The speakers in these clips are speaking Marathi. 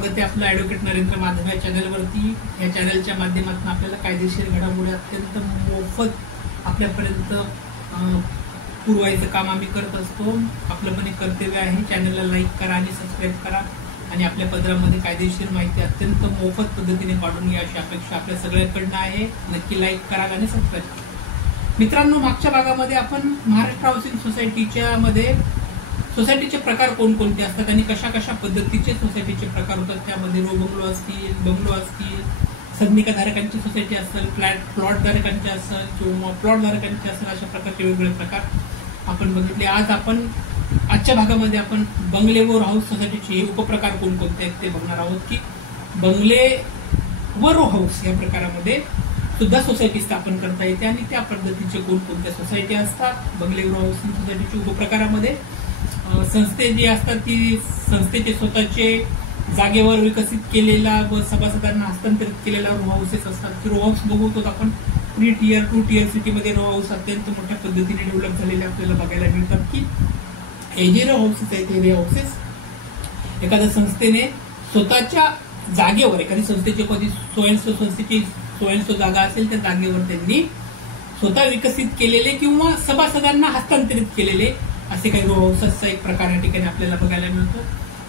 स्वागत आहे आपलं ॲडव्होकेट नरेंद्र माधव या चॅनलवरती। या चॅनलच्या माध्यमातून आपल्याला कायदेशीर घडामोडी अत्यंत मोफत आपल्यापर्यंत पुरवायचं काम आम्ही करत असतो। आपलं पण एक कर्तव्य आहे, चॅनलला लाईक करा आणि सबस्क्राईब करा आणि आपल्या पदरामध्ये कायदेशीर माहिती अत्यंत मोफत पद्धतीने काढून घ्या अशी अपेक्षा आपल्या सगळ्यांकडून आहे। नक्की लाईक करा आणि सबस्क्राईब करा। मित्रांनो, मागच्या भागामध्ये आपण महाराष्ट्र हाऊसिंग सोसायटीच्या मध्ये सोसायटीचे प्रकार कोणकोणते असतात आणि कशा कशा पद्धतीचे सोसायटीचे प्रकार होतात, त्यामध्ये रो बंगलो असतील, बंगलो असतील, सदनिका धारकांची सोसायटी असेल, प्लॉट धारकांचे असेल किंवा प्लॉट धारकांचे असेल, अशा प्रकारचे वेगवेगळे प्रकार आपण बघितले। आजच्या भागामध्ये आपण बंगले व हाऊस सोसायटीचे उपप्रकार कोणकोणते आहेत ते बघणार आहोत की बंगले व रो हाऊस या प्रकारामध्ये सुद्धा सोसायटी स्थापन करता येते आणि त्या पद्धतीचे कोणकोणत्या सोसायटी असतात। बंगले व हाऊसिंग सोसायटीच्या उपप्रकारामध्ये संस्थे जी असतात ती संस्थेचे स्वतःचे जागेवर विकसित केलेला व सभासदांना हस्तांतरित केलेला रो हाऊसेस असतात। रो हाऊस बघतो आपण 3 टियर 2 टियर सिटीमध्ये रो हाऊस अत्यंत मोठ्या पद्धतीने डेव्हलप झालेले आपल्याला बघायला मिळतात की हे जे रो हाऊसेस आहेत हे हाऊसेस एखाद्या संस्थेने स्वतःच्या जागेवर, एखादी संस्थेची संस्थेची स्वयंस्व जागा असेल त्या जागेवर त्यांनी स्वतः विकसित केलेले किंवा सभासदांना हस्तांतरित केलेले असे काही रो हाऊसचा एक प्रकार या ठिकाणी आपल्याला बघायला मिळतो।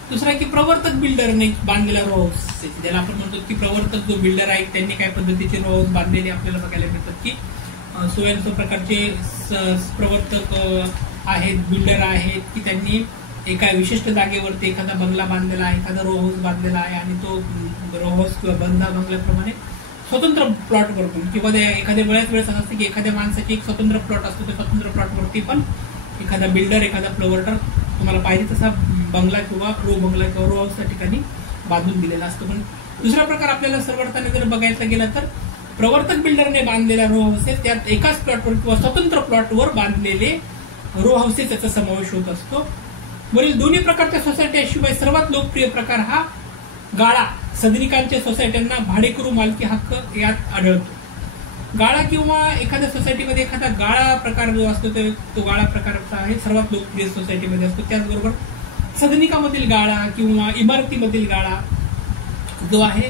दुसरा की प्रवर्तक बिल्डरने बांधलेला रो हाऊस, ज्याला आपण म्हणतो की प्रवर्तक जो बिल्डर आहे त्यांनी काही पद्धतीचे रो हाऊस बांधलेले आपल्याला बघायला मिळतात की स्वयंस्व प्रकारचे प्रवर्तक आहेत, बिल्डर आहेत की त्यांनी एका विशिष्ट जागेवरती एखादा बंगला बांधलेला आहे, एखादा रो हाऊस बांधलेला आहे आणि तो रो हाऊस किंवा बंगल्याप्रमाणे स्वतंत्र प्लॉट करतो किंवा एखाद्या वेळेस असं असते की एखाद्या माणसाची एक स्वतंत्र प्लॉट असतो, त्या स्वतंत्र प्लॉटवरती पण एखादा बिल्डर, एखादा प्लॉटर तुम्हाला पाहिजे तसा बंगला किंवा रो हाऊस त्या ठिकाणी बांधून दिलेला असतो। पण दुसरा प्रकार आपल्याला सर्वप्रथम जर बघायचा गेला तर प्रवर्तक बिल्डरने बांधलेला रो हाऊसेस, त्यात एकाच प्लॉटवर किंवा स्वतंत्र प्लॉटवर बांधलेले रो हाऊसेस याचा समावेश होत असतो। वरील दोन्ही प्रकारच्या सोसायट्याशिवाय सर्वात लोकप्रिय प्रकार हा गाळा सदनिकांच्या सोसायट्यांना भाडेकरू मालकी हक्क यात आढळतो। गाळा किंवा एखाद्या सोसायटीमध्ये एखादा गाळा प्रकार जो असतो तो गाळा प्रकारचा आहे सर्वात लोकप्रिय सोसायटीमध्ये असतो। त्याचबरोबर सदनिकामधील गाळा किंवा इमारतीमधील गाळा जो आहे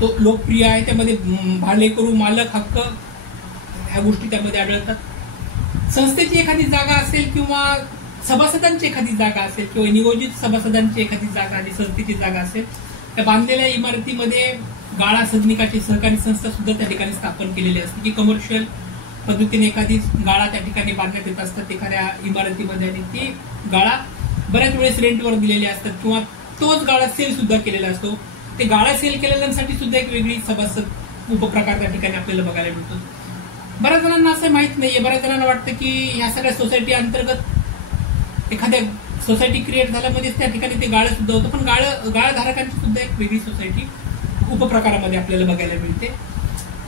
तो लोकप्रिय आहे, त्यामध्ये भाडेकरू मालक हक्क ह्या गोष्टी त्यामध्ये आढळतात। संस्थेची एखादी जागा असेल किंवा सभासदांची एखादी जागा असेल किंवा नियोजित सभासदांची एखादी जागा आणि संस्थेची जागा असेल, त्या बांधलेल्या इमारतीमध्ये गाळा सदनिकाची सहकारी संस्था सुद्धा त्या ठिकाणी स्थापन केलेली असते की कमर्शियल पद्धतीने एखादी गाळा त्या ठिकाणी बांधण्यात येत असतात एखाद्या इमारतीमध्ये आणि ती गाळा बऱ्याच वेळेस रेंटवर दिलेली असतात किंवा तोच गाळा सेल सुद्धा केलेला असतो। ते गाळा सेल केलेल्यांसाठी सुद्धा एक वेगळी सभासद उपप्रकार त्या ठिकाणी आपल्याला बघायला मिळतो। बऱ्याच जणांना असं माहित नाहीये, बऱ्याच जणांना वाटतं की ह्या सगळ्या सोसायटी अंतर्गत एखाद्या सोसायटी क्रिएट झाल्यामध्येच त्या ठिकाणी ते गाळं सुद्धा होतं, पण गाळधारकांची सुद्धा एक वेगळी सोसायटी उपप्रकारामध्ये आपल्याला बघायला मिळते।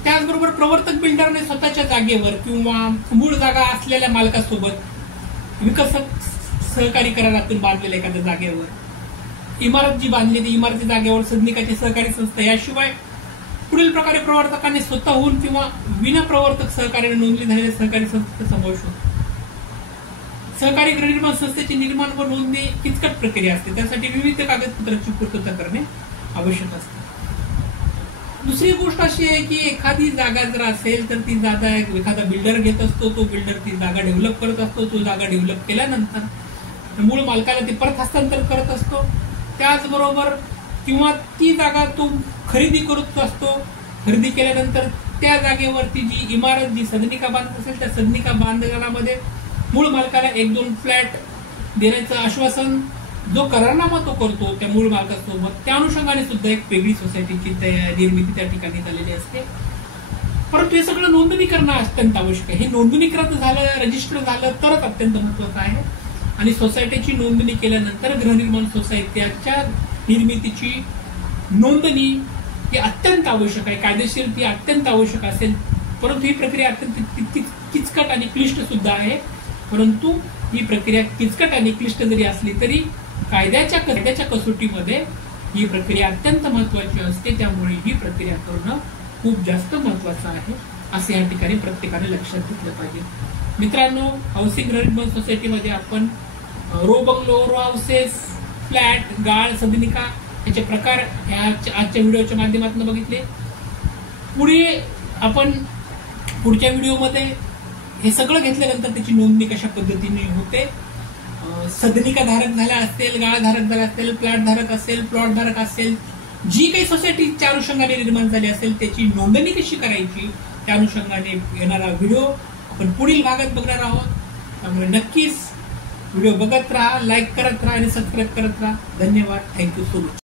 त्याचबरोबर प्रवर्तक बिल्डरने स्वतःच्या जागेवर किंवा मूळ जागा असलेल्या मालकासोबत विकसक सहकारी करारातून बांधलेल्या एखाद्या जागेवर इमारत जी बांधली ती इमारती जागेवर सदनिकाची सहकारी संस्था याशिवाय पुढील प्रकारे प्रवर्तकाने स्वतःहून किंवा विना प्रवर्तक सहकार्याने नोंदणी झालेल्या सहकारी संस्थेचा समावेश होतो। सहकारी गृहनिर्माण संस्थेची निर्माण व नोंदणी किचकट प्रक्रिया असते, त्यासाठी विविध कागदपत्रांची पूर्तता करणे आवश्यक असते। दुसरी गोष्ट अशी आहे की एखादी जागा जर असेल तर ती जागा एखादा बिल्डर घेत असतो, तो बिल्डर ती जागा डेव्हलप करत असतो, तो जागा डेव्हलप केल्यानंतर मूळ मालकाला ती परत हस्तांतर करत असतो। त्याचबरोबर किंवा ती जागा तो खरेदी करत असतो, खरेदी केल्यानंतर त्या जागेवरती जी इमारत जी सदनिका बांधत असेल त्या सदनिका बांधकामामध्ये मूळ मालकाला 1-2 फ्लॅट देण्याचं आश्वासन जो करारनामा तो करतो त्या मूळ मालकासोबत, त्या अनुषंगाने सुद्धा एक वेगळी सोसायटीची निर्मिती त्या ठिकाणी झालेली असते। परंतु हे सगळं नोंदणी करणं अत्यंत आवश्यक आहे। हे नोंदणीकृत झालं, रजिस्टर झालं तरच अत्यंत महत्वाचं आहे आणि सोसायटीची नोंदणी केल्यानंतर गृहनिर्माण सोसायट्याच्या निर्मितीची नोंदणी ही अत्यंत आवश्यक आहे, कायदेशीर ती अत्यंत आवश्यक असेल। परंतु ही प्रक्रिया अत्यंत किचकट आणि क्लिष्ट सुद्धा आहे, परंतु ही प्रक्रिया किचकट आणि क्लिष्ट जरी असली तरी कायद्याच्या कसोटीमध्ये ही प्रक्रिया अत्यंत महत्वाची असते, त्यामुळे ही प्रक्रिया करणं खूप जास्त महत्वाचं आहे असे या ठिकाणी प्रत्येकाने लक्षात घेतलं पाहिजे। मित्रांनो, हाऊसिंग गृहनिर्माण सोसायटीमध्ये आपण row bungalow, row houses, flat, गाळ, सदनिका याचे प्रकार ह्या आजच्या व्हिडिओच्या माध्यमातून बघितले. पुढे आपण पुढच्या व्हिडिओमध्ये हे सगळं घेतल्यानंतर त्याची नोंदणी कशा पद्धतीने होते, सदनिका धारक झाला असेल, गाळा धारक झाला असेल, प्लॉट धारक असेल, प्लॉट धारक असेल, जी काही सोसायटीच्या अनुषंगाने निर्माण झाली असेल त्याची नोंदणी कशी करायची, त्या अनुषंगाने येणारा व्हिडिओ आपण पुढील भागात बघणार आहोत. त्यामुळे नक्कीच व्हिडिओ बघत राहा, लाईक करत राहा आणि सबस्क्राईब करत राहा. धन्यवाद. Thank you so much.